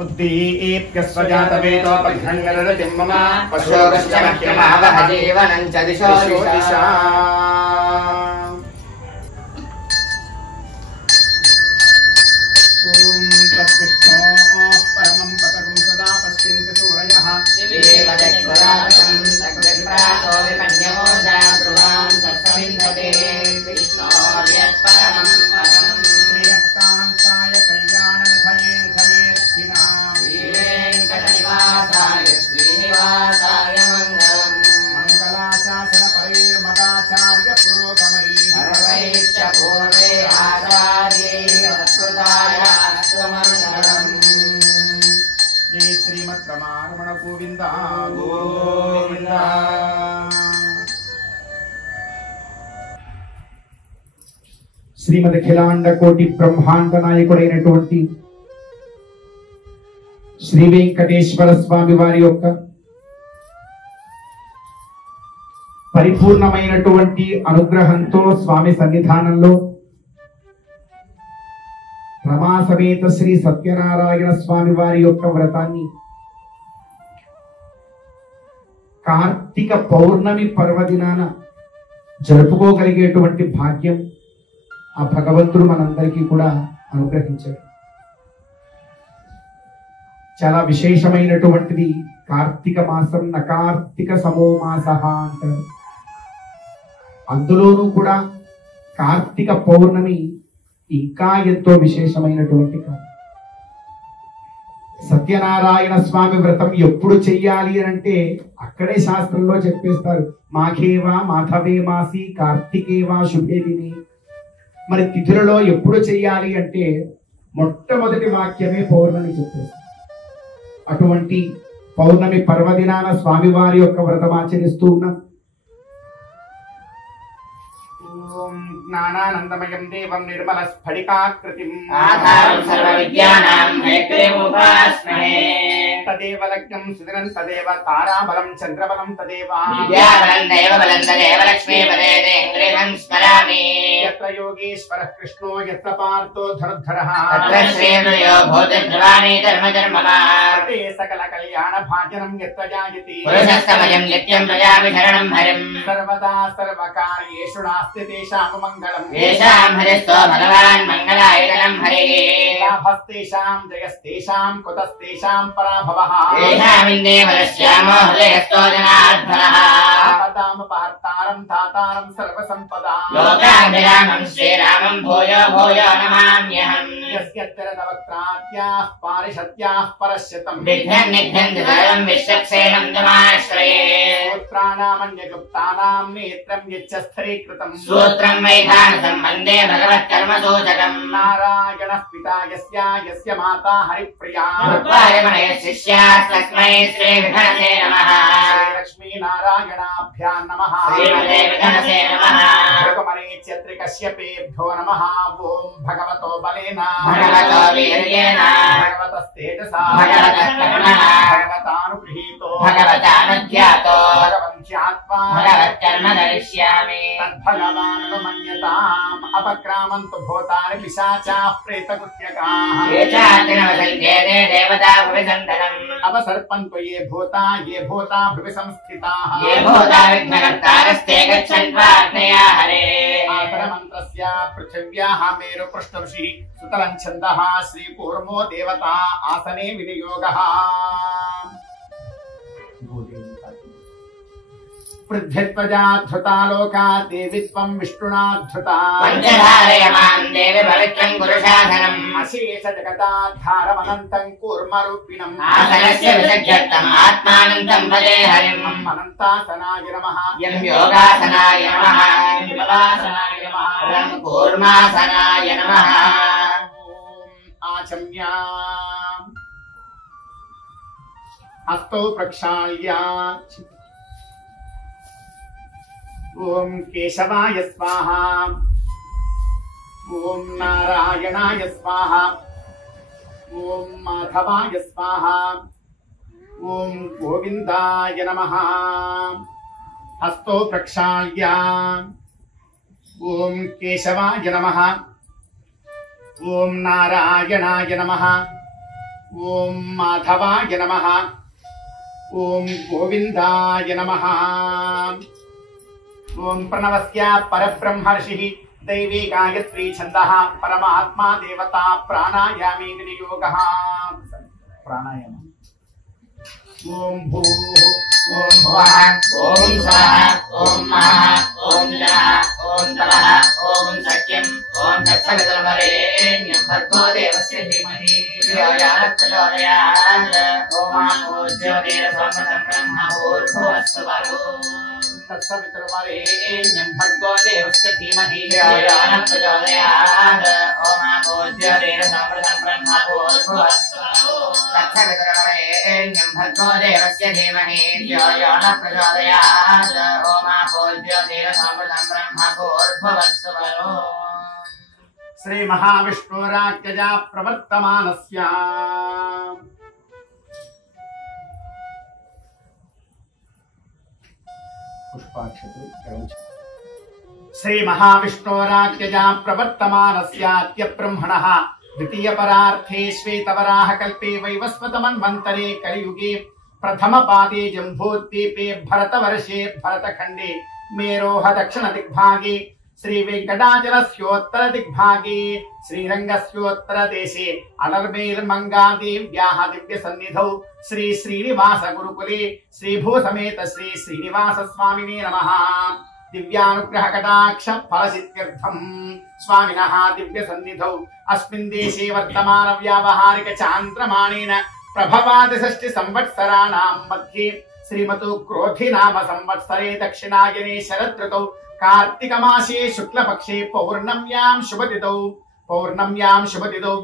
उद्दीप्यस्वजातवेदो पघ्नन्नरतिं मम पशोगश्च मह्यमावह जीवनं च दिशो दिशा परमं पतकं सदा पश्यन्ति सूरयः देवदक्षुरातं तग्निप्रातो विपन्यमोजा ब्रुवां तत्सविन्दते विष्णोर्यत्परमं पदं श्रेयःकान्ताय कल्याणनिधयेऽर्थिनां श्रीवेङ्कटनिवासाय श्रीनिवासाय मङ्गलम् मङ्गलाशासनपरैर्मदाचार्य पुरोगमैः सर्वैश्च पूर्वे आचार्यैः सत्कृताय स्वमङ्गलम् जय श्रीमद्रमारमण गोविंद गोविंद శ్రీమద్ అఖిలాండ కోటి బ్రహ్మాండ నాయకుడైనటువంటి శ్రీ వెంకటేశ్వర స్వామి వారి యొక్క పరిపూర్ణమైనటువంటి అనుగ్రహంతో స్వామి సన్నిధానంలో రమా సమేత శ్రీ సత్యనారాయణ స్వామి వారి యొక్క వ్రతాన్ని కార్తీక పౌర్ణమి పర్వదినాన జరుపుకోగలిగేటువంటి భాగ్యం ఆ భగవంతుడు మనందరికీ కూడా అనుగ్రహించాడు. చాలా విశేషమైనటువంటిది కార్తీక మాసం. నకార్తీక సమోమాస అంటారు. అందులోనూ కూడా కార్తీక పౌర్ణమి ఇంకా ఎంతో విశేషమైనటువంటి కాలం. సత్యనారాయణ స్వామి వ్రతం ఎప్పుడు చెయ్యాలి అంటే అక్కడే శాస్త్రంలో చెప్పేస్తారు. మాఘేవా మాధవే మాసి కార్తికేవా శుభే దినే. మరి తిథులలో ఎప్పుడు చెయ్యాలి అంటే మొట్టమొదటి వాక్యమే పౌర్ణమి చెప్పేస్తారు. అటువంటి పౌర్ణమి పర్వదినాన స్వామివారి యొక్క వ్రతం ఆచరిస్తూ ఉన్నాం. జ్ఞానానందమయం దేవం నిర్మల స్ఫటికాకృతిం ఆధారం సర్వ విద్యానాం హయగ్రీవముపాస్మహే తదేవ లగ్నం సుదినం తదేవ తారాబలం చంద్రబలం తదేవ విద్యాబలం దైవబలం తదేవ లక్ష్మీపదే దేంద్రియం స్మరామి యత్ర యోగేశ్వరః కృష్ణో యత్ర పార్థో ధనుర్ధరః తత్ర శ్రీర్యో భూతిర్ధ్రువాణి ధర్మధర్మమా తే సకల కళ్యాణ భాజనం యత్ర జాయతి పురుషస్తమయం నిత్యం ప్రజామి శరణం హరిం సర్వదా సర్వకార్యేషు నాస్తి తేషాం మంగళం ఏషాం హరిస్తో భగవాన్ మంగళాయతనం హరిః లాభస్తేషాం జయస్తేషాం కుతస్తేషాం పరాభవః ఏషామిందేవరశ్యామో హృదయస్థో జనార్దనః ఆపదామపహర్తారం ధాతారం సర్వసంపదాం లోకాభిరామం శ్రీరామం భూయో భూయో నమామ్యహం యస్యత్రదవక్త్రాద్యాః పారిషద్యాః పరశ్యతం విఘ్నం నిఘ్నం దుర్గం విశ్వక్సేనం తమాశ్రయే సూత్రాణామన్యగుప్తానాం నేత్రం యచ్చ స్థిరీకృతం సూత్రం వైధాన సంబంధే భగవత్కర్మ సూచకం నారాయణః పితా యస్య మాతా హరిప్రియా రుక్మాయమణయ శిష్యాస్తస్మై శ్రీ విఘ్నసే నమః లక్ష్మీ నారాయణాభ్యాం నమః శ్రీమతే విఘ్నసే నమః భృగుమరీచ్యత్రి కశ్యపేభ్యో నమః ఓం భగవతో బలేన భగవతో వీర్యేణ భగవతస్తేజసా భగవతః కరుణః భగవతానుగృహీతో భగవతానుధ్యాతో భగవంత్యాత్మా భగవత్కర్మ కరిష్యామి తద్భగవానుమన్యతాం అపక్రామంతు భూతాని పిశాచాః ప్రేతకృత్యకాః ఏ చాతినవసంకేతే దేవతా భువి సంతతం అపసర్పంతు ఏ భూతా భువి సంస్థితాః ఏ భూతా విఘ్నకర్తారస్తే గచ్చన్వా అగ్నయా హరే ఆపరమంత్రస్య పృథివ్యాః మేరు పృష్ఠఋషిః సుతలం ఛందః శ్రీకూర్మో దేవతా ఆసనే వినియోగః పృథ్వీత్వజాధృతా దేవిత్వం విష్ణునాధృతా పంచధారయమాన్ దేవి పవిత్రం గురుశాసనం అశేష జగదాధారమనంతం కూర్మరూపిణం ఆసనస్య విసజ్జత్తం ఆత్మానంతం భజే హరిం అనంతాసనాయ నమః యం యోగాసనాయ నమః యం పవాసనాయ నమః యం కూర్మాసనాయ నమః ఆచమ్య హస్తౌ ప్రక్షాళ్య ఓం కేశవాయ స్వాహ ఓం నారాయణాయ స్వాహ ఓం మాధవాయ స్వాహ ఓం గోవిందాయ నమః హస్తో ప్రక్షాళ్య ఓం కేశవాయ నమః ఓం నారాయణాయ నమః ఓం మాధవాయ నమః. ఓం గోవిందాయ నమః. ఓం ప్రణవస్య పరబ్రహ్మర్షిః दैवी गायत्री छंदः परमात्मा देवता प्राणायामे विनियोगः. प्राणायाम. ओम भूः ओम भुवः ओम स्वः ओम महः ओम जनः ओम तपः ओम सत्यं ओम तत्सवितुर्वरेण्यं भर्गो देवस्य धीमहि धियो यो नः प्रचोदयात्. ओमापूज्योतिरसोमृतं ब्रह्म भूर्भुवस्सुवरो तत्सवितुर्वरेण्यं भर्गो देवस्य धीमहि धियो यो नः प्रचोदयात्. ओमापूज्योतिरसोमृतं ब्रह्म भूर्भुवस्सुवरो तत्सवितुर्वरेण्यं भर्गो देवस्य धीमहि धियो यो नः प्रचोदयात्. ओमापूज्योतिरसोमृतं ब्रह्म भूर्भुवस्सुवरो श्री महाविष्णुराज्ञया प्रवर्तमानस्य श्री महाविष्णुराज्ञया प्रवर्तमानस्याद्य ब्रह्मणः द्वितीय परार्थे श्वेतवराह कल्पे वैवस्वतमन्वन्तरे कलियुगे प्रथम पादे जम्बूद्वीपे भरतवर्षे भरतखण्डे मेरोह दक्षिण दिग्भागे श्री वेंकटाचलस्योत्तर दिग्भागे श्रीरंगस्योत्तर देशे अडर्मेर्मंगा देव्याः दिव्य सन्निधौ श्री श्रीनिवास गुरुकुले श्री भू समेत श्री श्रीनिवास स्वामिने नमः. दिव्यानुग्रह कटाक्ष फलसिद्ध्यर्थं स्वामिनः दिव्य सन्निधौ अस्मिन् देशे वर्तमान व्यावहारिक चान्द्रमाणेन प्रभवादि षष्टि संवत्सराणां मध्ये श्रीमतो क्रोधि नाम संवत्सरे दक्षिणायने शरदृतौ कार्तिक मासे शुक्ल पक्षे पौर्णम्यां शुभतिथौ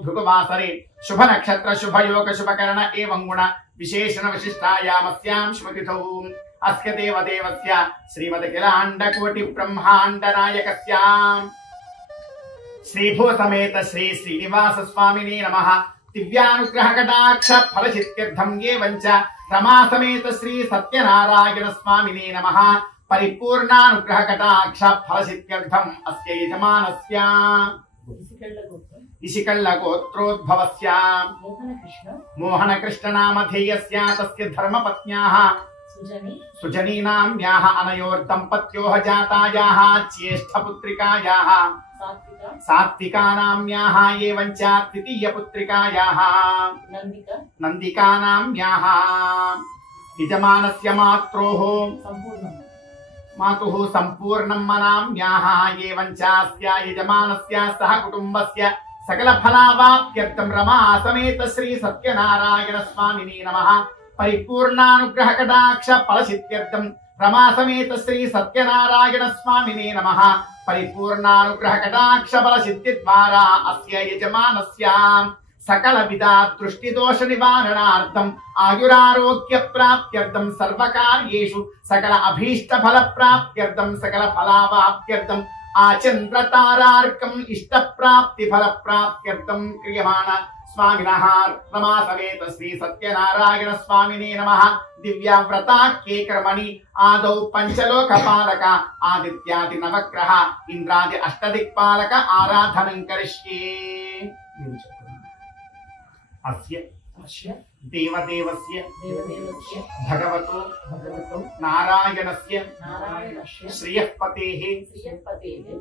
भृगुवासरे शुभ नक्षत्र शुभ योग शुभ करण एवं गुण विशेषण विशिष्टायामस्यां शुभतिथौ अस्य देवदेवस्य श्रीमद किलांड कोटि ब्रह्मांड नायकस्यां श्रीभू समेत श्री श्रीनिवास स्वामिने नमः. दिव्यानुग्रह कटाक्ष फलसिद्ध्यर्थं एवं च रमा समेत श्री सत्यनारायण स्वामिने नमः. परिपूर्णानुग्रह कटाक्ष फलसिद्ध्यर्थं अस्य यजमानस्य इशिकल्ल गोत्रोद्भवस्य मोहन कृष्ण नामधेयस्य तस्य धर्मपत्न्याः सुजनी नाम्याः अनयोर्दम्पत्योः जातायाः ज्येष्ठपुत्रिकायाः सात्विका नाम्याः एवं च द्वितीयपुत्रिकायाः नन्दिका नाम्याः यजमानस्य मातुः सम्पूर्णं नाम्याः एवं च अस्य यजमानस्य सह कुटुम्बस्य सकल फलावाप्त्यर्थं रमा समेत श्री सत्यनारायण स्वामिने नमः. परिपूर्णानुग्रह कटाक्ष फलसिद्ध्यर्थं रमा समेत श्री सत्यनारायण स्वामिने नमः. परिपूर्णानुग्रह कटाक्ष फलसिद्धिद्वारा अस्य यजमानस्य सकल विधा दृष्टि दोष निवारणार्थम आयुरारोग्य प्राप्त्यर्थम सर्वकार्येषु सकल अभीष्ट फल प्राप्त्यर्थम सकल फलावाप्त्यर्थम आचंद्र तारार्कम इष्ट प्राप्ति फल प्राप्त्यर्थम क्रियमाण स्वामिनः रमा समेत श्री सत्यनारायण स्वामिने नमः. दिव्याव्रताख्ये कर्मणि आदौ पंचलोकपालक आदित्यादि नवग्रह इंद्रादि अष्टदिक्पालक आराधनं करिष्ये. अस्य देवदेवस्य भगवतो नारायणस्य श्रियःपतेः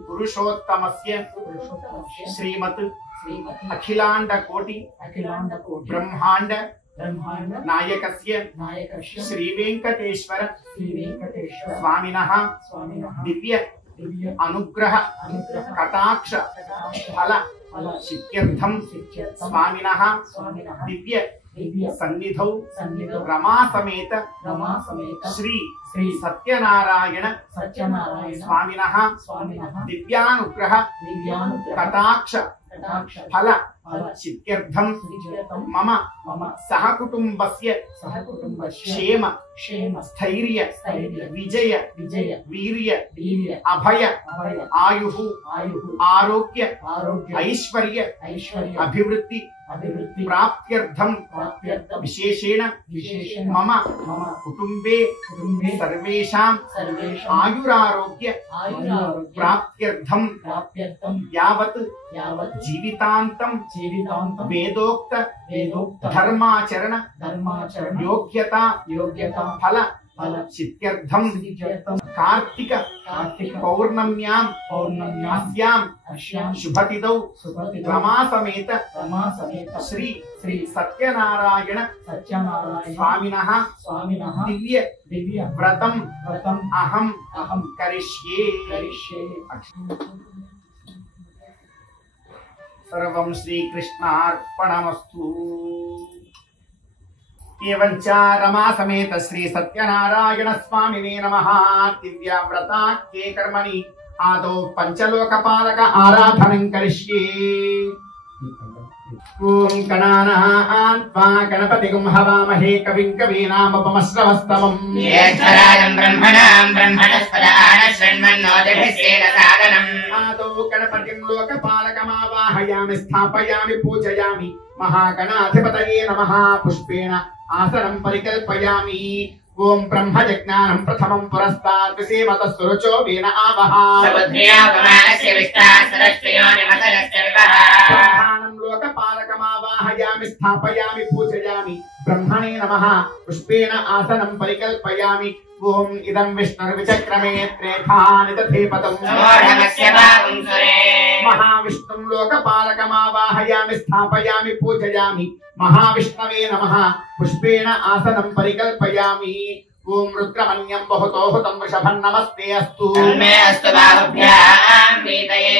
पुरुषोत्तमस्य श्रीमत् अखिलांड कोटि ब्रह्मांड नायकस्य श्री वेंकटेश्वर स्वामिनः दिव्य अनुग्रह कटाक्ष फल सिद्ध्यर्थं स्वामिनः दिव्य सन्निधौ रमा समेत श्री सत्यनारायण स्वामिनः दिव्यानुग्रह कटाक्ष फल सिद्ध्यर्थं मम सह कुटुम्बस्य क्षेम स्थैर्य विजय वीर्य अभय आयुः आरोग्य ऐश्वर्य अभिवृद्धि प्राप्त्यर्थं विशेषेण मम कुटुम्बे सर्वेषां आयुरारोग्य प्राप्त्यर्थं यावत् జీవితాంతం జీవితాంతం వేదోక్త వేదోక్త ధర్మాచరణ ధర్మాచరణ యోగ్యత యోగ్యత ఫల ఫల సిద్ధ్యర్థం సిద్ధ్యర్థం కార్తీక కార్తీక పౌర్ణమ్యాం పౌర్ణమ్యాం అస్యాం అస్యాం శుభతిథౌ సుపతిథౌ రమా సమేత రమా సమేత శ్రీ శ్రీ సత్యనారాయణ సత్యనారాయణ స్వామినః స్వామినః దివ్య దివ్య వ్రతం వ్రతం అహం అహం కరిష్యే. కరిష్యే. సర్వం శ్రీకృష్ణార్పణమస్తు. ఏవంచ రమా సమేత శ్రీ సత్యనారాయణ స్వామినే నమః. దివ్య వ్రతాఖ్యే కర్మణి ఆదౌ పంచలోకపాలక ఆరాధనం కరిష్యే. ఓం గణానాం త్వా గణపతిగుం హవామహే కవిం కవీనాముపమశ్రవస్తమం. జ్యేష్ఠరాజం బ్రహ్మణాం బ్రహ్మణస్పదాన శృణ్వన్నోతిభిశ్చేదసాదనం. ఆదౌ గణపతిం లోకపాలకమావాహయామి స్థాపయామి పూజయామి. మహాగణాధిపతయే నమః. పుష్పేణ ఆసనం పరికల్పయామి. ఓం బ్రహ్మజజ్ఞానం ప్రథమం పురస్తాత్ విసేమతః సురుచో వేన ఆవహ. సముద్రయోపమానస్య విష్టాసరశ్చయోనిమసరశ్చ వివహ. బ్రహ్మాణం లోకపాలకమావాహయామి స్థాపయామి పూజయామి. బ్రహ్మణే నమః. పుష్పేణ ఆసనం పరికల్పయామి. ఓం ఇదం విష్ణుర్విచక్రమే త్రేధాని తథేపదం. సమోఢమస్య భావం సురే. మహావిష్ణుం లోకపాలకమావాహయామి స్థాపయామి పూజయామి. మహావిష్ణవే నమః. పుష్పేణ ఆసనం పరికల్పయామి. ఓం రుద్రమన్యం బహుతోహుతం వృషభం నమస్తే అస్తు. తన్మే అస్తు బాహుభ్యాం వీతయే.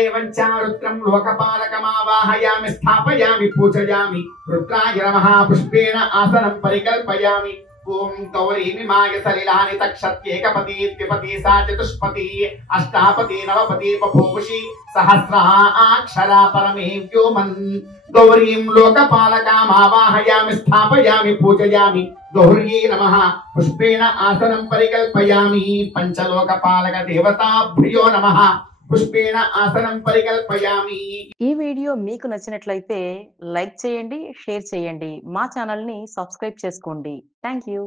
ఏవంచ రుద్రం లోకపాలకమావాహయామి స్థాపయామి పూజయామి. రుద్రాయ నమః. పుష్పేణ ఆసనం పరికల్పయామి. ఓం గౌరీమిమాయ సలిలాని తక్షత్యేకపతి ద్విపతి సా చతుష్పతి అష్టాపతి నవపతి బభూషి సహస్రాక్షరా పరమే వ్యోమన్. గౌరీం లోకపాలకామావాహయామి స్థాపయామి పూజయామి. గౌర్యే నమః. పుష్పేణ ఆసనం పరికల్పయామి. పంచలోకపాలక దేవతాభ్యో నమః. పుష్పేణ ఆసనం పరికల్పయామి. ఈ వీడియో మీకు నచ్చినట్లయితే లైక్ చేయండి, షేర్ చేయండి. మా ఛానల్ ని సబ్స్క్రైబ్ చేసుకోండి. Thank you.